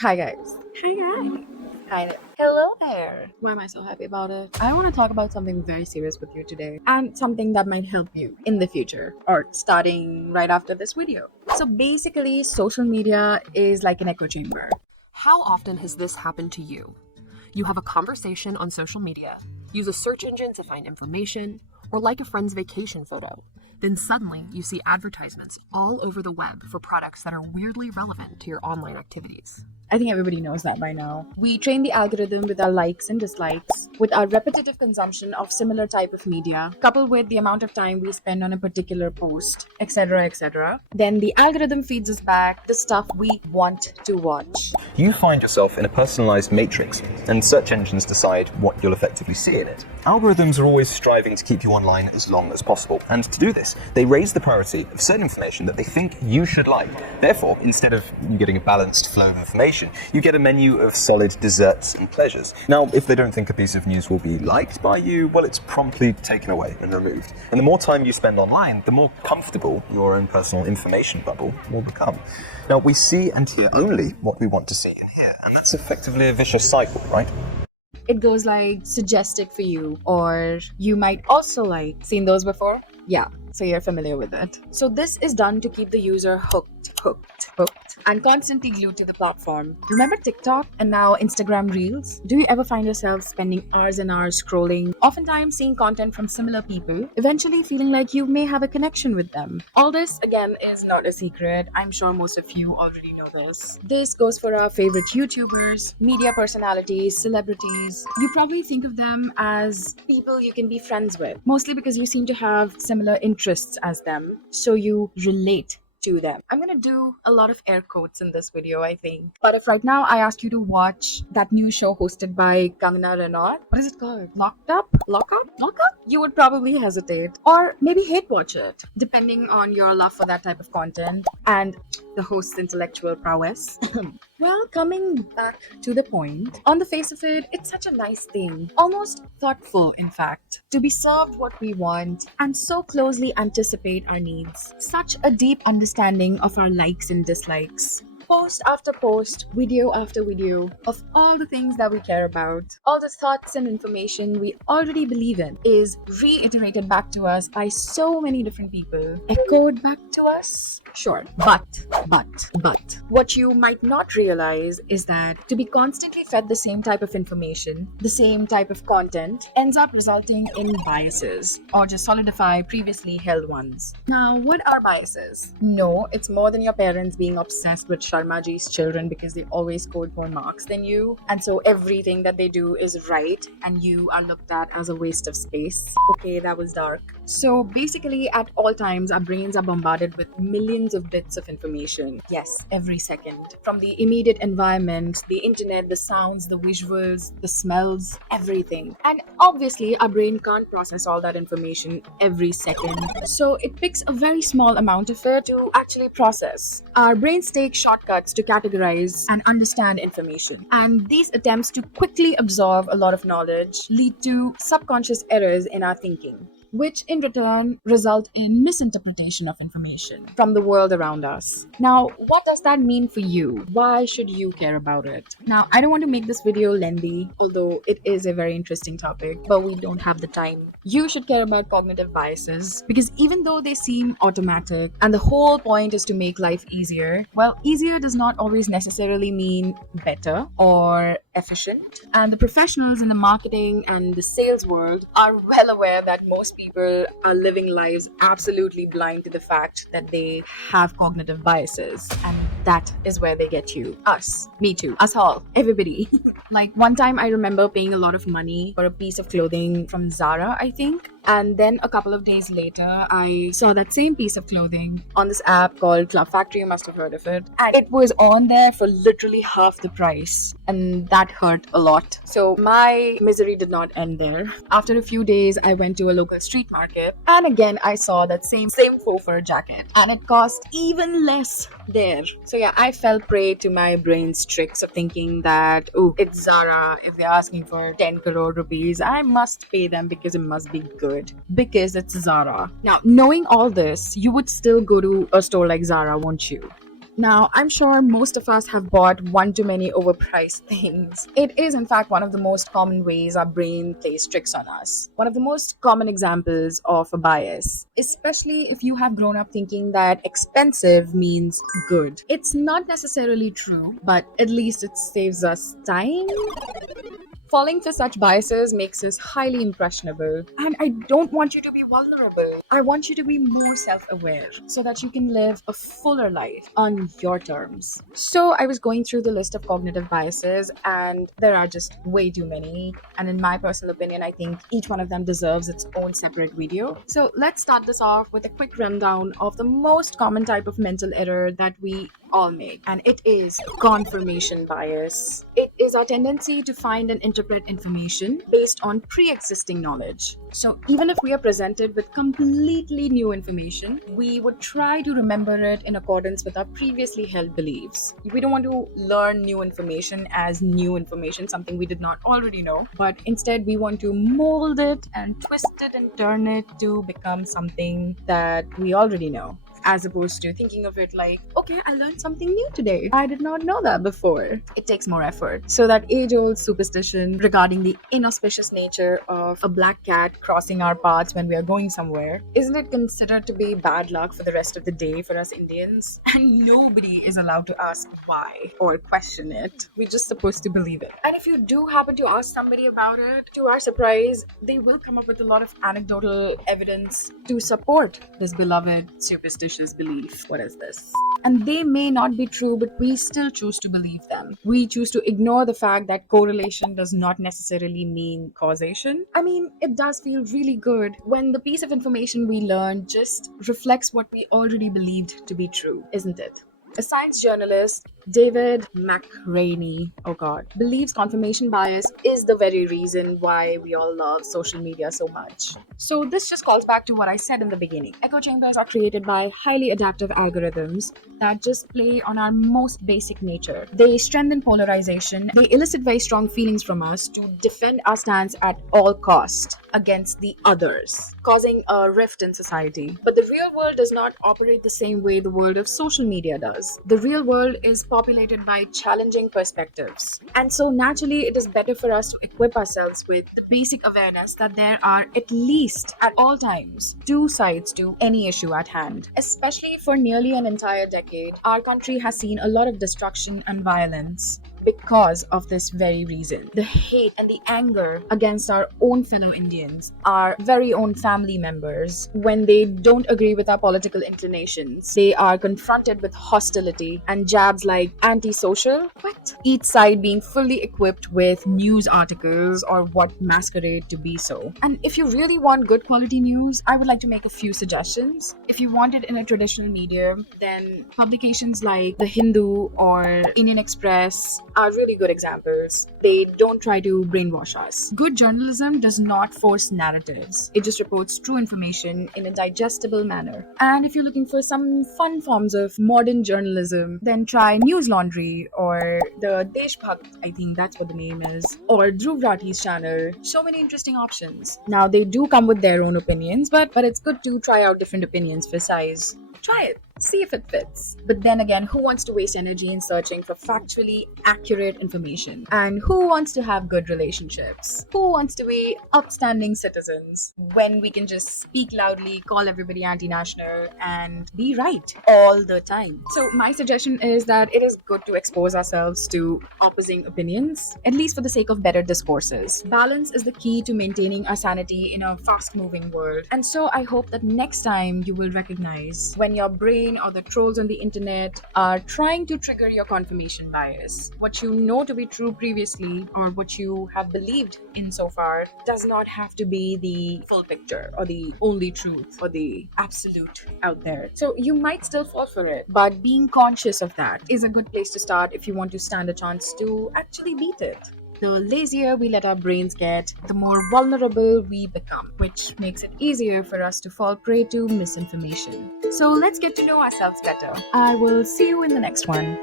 Hi guys. Hi guys. Hi there. Hello there. Why am I so happy about it? I want to talk about something very serious with you today and something that might help you in the future or starting right after this video. So basically, social media is like an echo chamber. How often has this happened to you? You have a conversation on social media, use a search engine to find information, or like a friend's vacation photo. Then suddenly you see advertisements all over the web for products that are weirdly relevant to your online activities. I think everybody knows that by now. We train the algorithm with our likes and dislikes, with our repetitive consumption of similar type of media, coupled with the amount of time we spend on a particular post, etc., etc. Then the algorithm feeds us back the stuff we want to watch. You find yourself in a personalized matrix, and search engines decide what you'll effectively see in it. Algorithms are always striving to keep you online as long as possible, and to do this, they raise the priority of certain information that they think you should like. Therefore, instead of you getting a balanced flow of information, you get a menu of solid desserts and pleasures. Now, if they don't think a piece of news will be liked by you, well, it's promptly taken away and removed. And the more time you spend online, the more comfortable your own personal information bubble will become. Now, we see and hear only what we want to see and hear, and that's effectively a vicious cycle, right? It goes like suggested for you, or you might also like. Seen those before? Yeah, so you're familiar with it. So this is done to keep the user hooked, and constantly glued to the platform. Remember TikTok and now Instagram Reels? Do you ever find yourself spending hours and hours scrolling, oftentimes seeing content from similar people, eventually feeling like you may have a connection with them? All this, again, is not a secret. I'm sure most of you already know this. This goes for our favorite YouTubers, media personalities, celebrities. You probably think of them as people you can be friends with, mostly because you seem to have similar interests as them, so you relate to them. I'm gonna do a lot of air quotes in this video, I think. But if right now I ask you to watch that new show hosted by Kangana Ranaut, what is it called? Locked Up? Lock Up? Lock Up? You would probably hesitate or maybe hate watch it, depending on your love for that type of content and the host's intellectual prowess. Well, coming back to the point, on the face of it, it's such a nice thing, almost thoughtful, in fact, to be served what we want and so closely anticipate our needs. Such a deep understanding of our likes and dislikes. Post after post, video after video of all the things that we care about, all the thoughts and information we already believe in is reiterated back to us by so many different people, echoed back to us. Sure, but what you might not realize is that to be constantly fed the same type of information, the same type of content, ends up resulting in biases or just solidify previously held ones. Now, what are biases? No, it's more than your parents being obsessed with Sharmaji's children because they always scored more marks than you, and so everything that they do is right and you are looked at as a waste of space. Okay, that was dark. So basically, at all times, our brains are bombarded with millions of bits of information. Yes, every second. From the immediate environment, the internet, the sounds, the visuals, the smells, everything. And obviously, our brain can't process all that information every second. So it picks a very small amount of it to actually process. Our brains take shortcuts to categorize and understand information. And these attempts to quickly absorb a lot of knowledge lead to subconscious errors in our thinking, which in return result in misinterpretation of information from the world around us. Now, what does that mean for you? Why should you care about it? Now, I don't want to make this video lengthy, although it is a very interesting topic, but we don't have the time. You should care about cognitive biases because even though they seem automatic and the whole point is to make life easier, well, easier does not always necessarily mean better or efficient. And the professionals in the marketing and the sales world are well aware that most people are living lives absolutely blind to the fact that they have cognitive biases. And that is where they get you. Us. Me too. Us all. Everybody. Like one time I remember paying a lot of money for a piece of clothing from Zara, I think. And then a couple of days later, I saw that same piece of clothing on this app called Club Factory. You must have heard of it. And it was on there for literally half the price. And that hurt a lot. So my misery did not end there. After a few days, I went to a local street market. And again, I saw that same faux fur jacket. And it cost even less there. So yeah, I fell prey to my brain's tricks of thinking that, oh, it's Zara. If they're asking for 10 crore rupees, I must pay them because it must be good. Because it's Zara. Now, knowing all this, you would still go to a store like Zara, won't you? Now, I'm sure most of us have bought one too many overpriced things. It is, in fact, one of the most common ways our brain plays tricks on us. One of the most common examples of a bias, especially if you have grown up thinking that expensive means good. It's not necessarily true, but at least it saves us time. Falling for such biases makes us highly impressionable. And I don't want you to be vulnerable. I want you to be more self aware so that you can live a fuller life on your terms. So I was going through the list of cognitive biases, and there are just way too many. And in my personal opinion, I think each one of them deserves its own separate video. So let's start this off with a quick rundown of the most common type of mental error that we all make, and it is confirmation bias. It is our tendency to find and interpret information based on pre-existing knowledge. So even if we are presented with completely new information, we would try to remember it in accordance with our previously held beliefs. We don't want to learn new information as new information, something we did not already know, but instead we want to mold it and twist it and turn it to become something that we already know, as opposed to thinking of it like, okay, I learned something new today. I did not know that before. It takes more effort. So that age-old superstition regarding the inauspicious nature of a black cat crossing our paths when we are going somewhere, isn't it considered to be bad luck for the rest of the day for us Indians? And nobody is allowed to ask why or question it. We're just supposed to believe it. And if you do happen to ask somebody about it, to our surprise, they will come up with a lot of anecdotal evidence to support this beloved superstitious belief. What is this? And they may not be true, but we still choose to believe them. We choose to ignore the fact that correlation does not necessarily mean causation. I mean, it does feel really good when the piece of information we learn just reflects what we already believed to be true, isn't it? A science journalist, David McRaney, believes confirmation bias is the very reason why we all love social media so much. So this just calls back to what I said in the beginning. Echo chambers are created by highly adaptive algorithms that just play on our most basic nature. They strengthen polarization. They elicit very strong feelings from us to defend our stance at all cost against the others, causing a rift in society. But the real world does not operate the same way the world of social media does. The real world is populated by challenging perspectives. And so naturally, it is better for us to equip ourselves with the basic awareness that there are at least at all times two sides to any issue at hand. Especially for nearly an entire decade, our country has seen a lot of destruction and violence because of this very reason. The hate and the anger against our own fellow Indians, our very own family members, when they don't agree with our political inclinations, they are confronted with hostility and jabs like anti-social, each side being fully equipped with news articles or what masquerade to be so. And if you really want good quality news, I would like to make a few suggestions. If you want it in a traditional medium, then publications like The Hindu or Indian Express are really good examples. They don't try to brainwash us. Good journalism does not force narratives. It just reports true information in a digestible manner. And if you're looking for some fun forms of modern journalism, then try News Laundry or the Deshbhakt, I think that's what the name is, or Dhruv Rathi's channel. So many interesting options. Now, they do come with their own opinions, but it's good to try out different opinions for size. Try it. See if it fits. But then again, who wants to waste energy in searching for factually accurate information? And who wants to have good relationships? Who wants to be upstanding citizens when we can just speak loudly, call everybody anti-national, and be right all the time? So my suggestion is that it is good to expose ourselves to opposing opinions, at least for the sake of better discourses. Balance is the key to maintaining our sanity in a fast-moving world. And so I hope that next time you will recognize when your brain or the trolls on the internet are trying to trigger your confirmation bias. What you know to be true previously or what you have believed in so far does not have to be the full picture or the only truth or the absolute out there. So you might still fall for it, but being conscious of that is a good place to start if you want to stand a chance to actually beat it. The lazier we let our brains get, the more vulnerable we become, which makes it easier for us to fall prey to misinformation. So let's get to know ourselves better. I will see you in the next one.